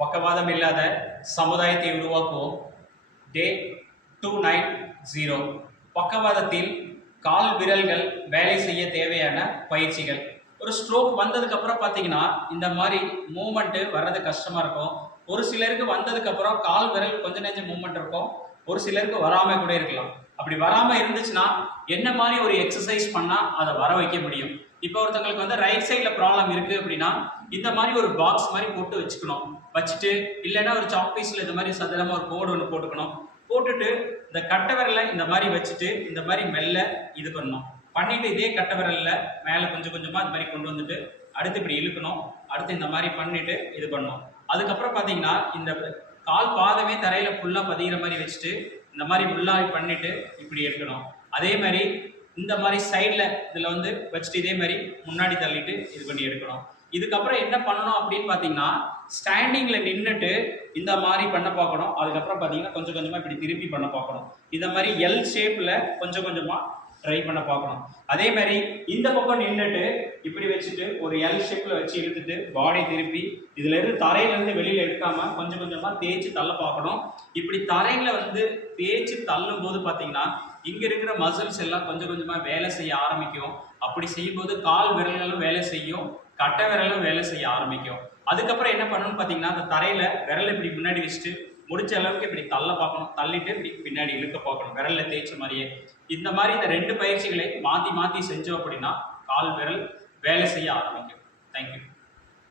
பக்கவாதம் இல்லாத சமுதாயத்தை உருவாக்குவோம். டே 290. பக்கவாதத்தில் கால் விரல்கள் வேலை செய்ய தேவையான பயிற்சிகள். ஒரு ஸ்ட்ரோக் வந்ததுக்கு அப்புறம் பார்த்தீங்கன்னா இந்த மாதிரி மூமெண்ட் வர்றது கஷ்டமா இருக்கும். ஒரு சிலருக்கு வந்ததுக்கு அப்புறம் கால் விரல் கொஞ்ச நெஞ்ச மூமெண்ட் இருக்கும், ஒரு சிலருக்கு வராம கூட இருக்கலாம். அப்படி வராம இருந்துச்சுன்னா என்ன மாதிரி ஒரு எக்ஸசைஸ் பண்ணா அதை வர வைக்க முடியும்? இப்போ ஒருத்தங்களுக்கு வந்து ரைட் சைட்ல ப்ராப்ளம் இருக்கு அப்படின்னா இந்த மாதிரி ஒரு பாக்ஸ் மாதிரி போட்டு வச்சுக்கணும். வச்சுட்டு இல்லைன்னா ஒரு சாக் பீஸ்ல இந்த மாதிரி சதுரமா ஒரு கோடு ஒன்று போட்டுக்கணும். போட்டுட்டு இந்த கட்டை விரலை இந்த மாதிரி வச்சுட்டு இந்த மாதிரி மெல்ல இது பண்ணணும். பண்ணிட்டு இதே கட்டை விரல்ல மேலே கொஞ்சம் கொஞ்சமா இது மாதிரி கொண்டு வந்துட்டு அடுத்து இப்படி இழுக்கணும். அடுத்து இந்த மாதிரி பண்ணிட்டு இது பண்ணணும். அதுக்கப்புறம் பார்த்தீங்கன்னா இந்த கால் பாதமே தரையில ஃபுல்லா பதிகிற மாதிரி வச்சுட்டு இந்த மாதிரி ஃபுல்லாக பண்ணிட்டு இப்படி எடுக்கணும். அதே மாதிரி இந்த மாதிரி சைடில் இதில் வந்து வச்சுட்டு இதே மாதிரி முன்னாடி தள்ளிட்டு இது பண்ணி எடுக்கணும். இதுக்கப்புறம் என்ன பண்ணணும் அப்படின்னு பார்த்தீங்கன்னா ஸ்டாண்டிங்கில் நின்றுட்டு இந்த மாதிரி பண்ண பார்க்கணும். அதுக்கப்புறம் பார்த்தீங்கன்னா கொஞ்சம் கொஞ்சமாக இப்படி திருப்பி பண்ண பார்க்கணும். இந்த மாதிரி எல் ஷேப்பில் கொஞ்சம் கொஞ்சமாக ட்ரை பண்ண பார்க்கணும். அதே மாதிரி இந்த பக்கம் நின்றுட்டு இப்படி வச்சுட்டு ஒரு எல் ஷேப்பில் வச்சு இழுத்துட்டு பாடி திருப்பி இதுல இருந்து தரையிலேருந்து வெளியில் எடுக்காம கொஞ்சம் கொஞ்சமாக தேய்ச்சி தள்ள பார்க்கணும். இப்படி தரையில வந்து தேய்ச்சி தள்ளும் போது பார்த்தீங்கன்னா இங்க இருக்கிற மசில்ஸ் எல்லாம் கொஞ்சம் கொஞ்சமாக வேலை செய்ய ஆரம்பிக்கும். அப்படி செய்யும்போது கால் விரல்களும் வேலை செய்யும், கட்டை விரலும் வேலை செய்ய ஆரம்பிக்கும். அதுக்கப்புறம் என்ன பண்ணணும்னு பார்த்தீங்கன்னா அந்த தரையில விரல் இப்படி முன்னாடி வச்சுட்டு முடிச்ச அளவுக்கு இப்படி தள்ள பார்க்கணும். தள்ளிட்டு இப்படி பின்னாடி இழுக்க பார்க்கணும், விரல்ல தேய்ச்ச மாதிரியே. இந்த மாதிரி இந்த 2 பயிற்சிகளை மாற்றி மாற்றி செஞ்சோம் அப்படின்னா கால் விரல் வேலை செய்ய ஆரம்பிக்கும்.